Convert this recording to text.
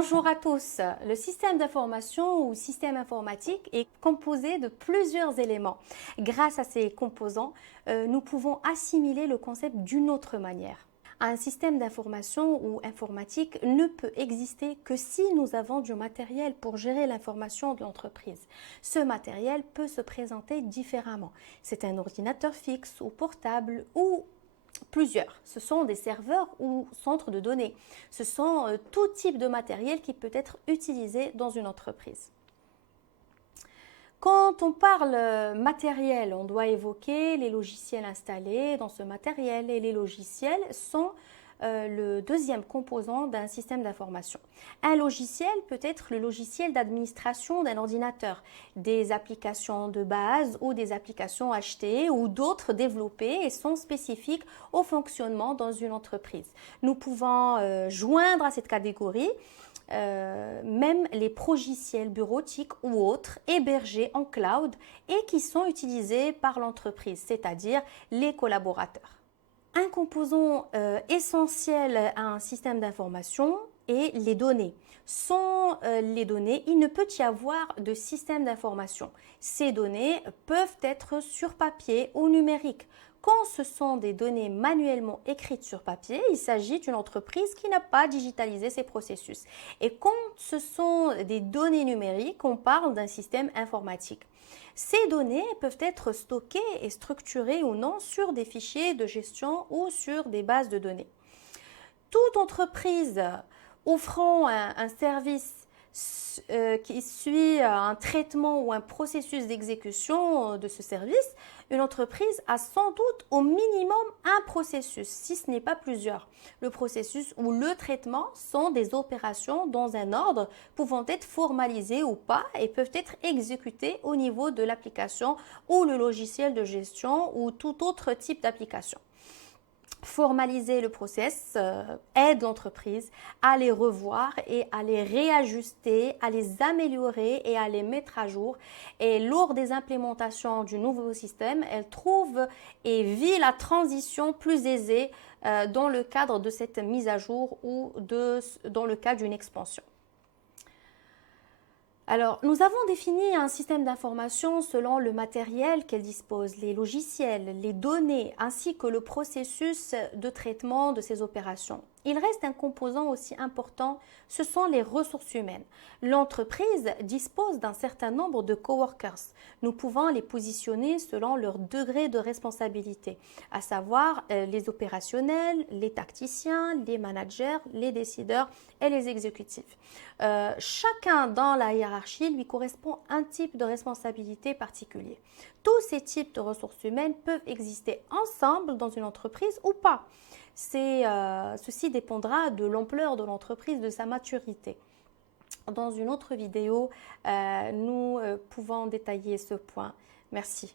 Bonjour à tous. Le système d'information ou système informatique est composé de plusieurs éléments. Grâce à ces composants, nous pouvons assimiler le concept d'une autre manière. Un système d'information ou informatique ne peut exister que si nous avons du matériel pour gérer l'information de l'entreprise. Ce matériel peut se présenter différemment. C'est un ordinateur fixe ou portable ou plusieurs. Ce sont des serveurs ou centres de données. Ce sont tout type de matériel qui peut être utilisé dans une entreprise. Quand on parle matériel, on doit évoquer les logiciels installés dans ce matériel et les logiciels sont le deuxième composant d'un système d'information. Un logiciel peut être le logiciel d'administration d'un ordinateur, des applications de base ou des applications achetées ou d'autres développées et sont spécifiques au fonctionnement dans une entreprise. Nous pouvons joindre à cette catégorie même les progiciels bureautiques ou autres hébergés en cloud et qui sont utilisés par l'entreprise, c'est-à-dire les collaborateurs. Un composant essentiel à un système d'information est les données. Sans les données, il ne peut y avoir de système d'information. Ces données peuvent être sur papier ou numérique. Quand ce sont des données manuellement écrites sur papier, il s'agit d'une entreprise qui n'a pas digitalisé ses processus. Et quand ce sont des données numériques, on parle d'un système informatique. Ces données peuvent être stockées et structurées ou non sur des fichiers de gestion ou sur des bases de données. Toute entreprise offrant un service qui suit un traitement ou un processus d'exécution de ce service, une entreprise a sans doute au minimum un processus, si ce n'est pas plusieurs. Le processus ou le traitement sont des opérations dans un ordre pouvant être formalisées ou pas et peuvent être exécutées au niveau de l'application ou le logiciel de gestion ou tout autre type d'application. Formaliser le process aide l'entreprise à les revoir et à les réajuster, à les améliorer et à les mettre à jour. Et lors des implémentations du nouveau système, elle trouve et vit la transition plus aisée dans le cadre de cette mise à jour ou dans le cadre d'une expansion. Alors, nous avons défini un système d'information selon le matériel qu'elle dispose, les logiciels, les données, ainsi que le processus de traitement de ces opérations. Il reste un composant aussi important, ce sont les ressources humaines. L'entreprise dispose d'un certain nombre de coworkers. Nous pouvons les positionner selon leur degré de responsabilité, à savoir les opérationnels, les tacticiens, les managers, les décideurs et les exécutifs. Chacun dans la hiérarchie lui correspond un type de responsabilité particulier. Tous ces types de ressources humaines peuvent exister ensemble dans une entreprise ou pas. Ceci dépendra de l'ampleur de l'entreprise, de sa maturité. Dans une autre vidéo, nous pouvons détailler ce point. Merci.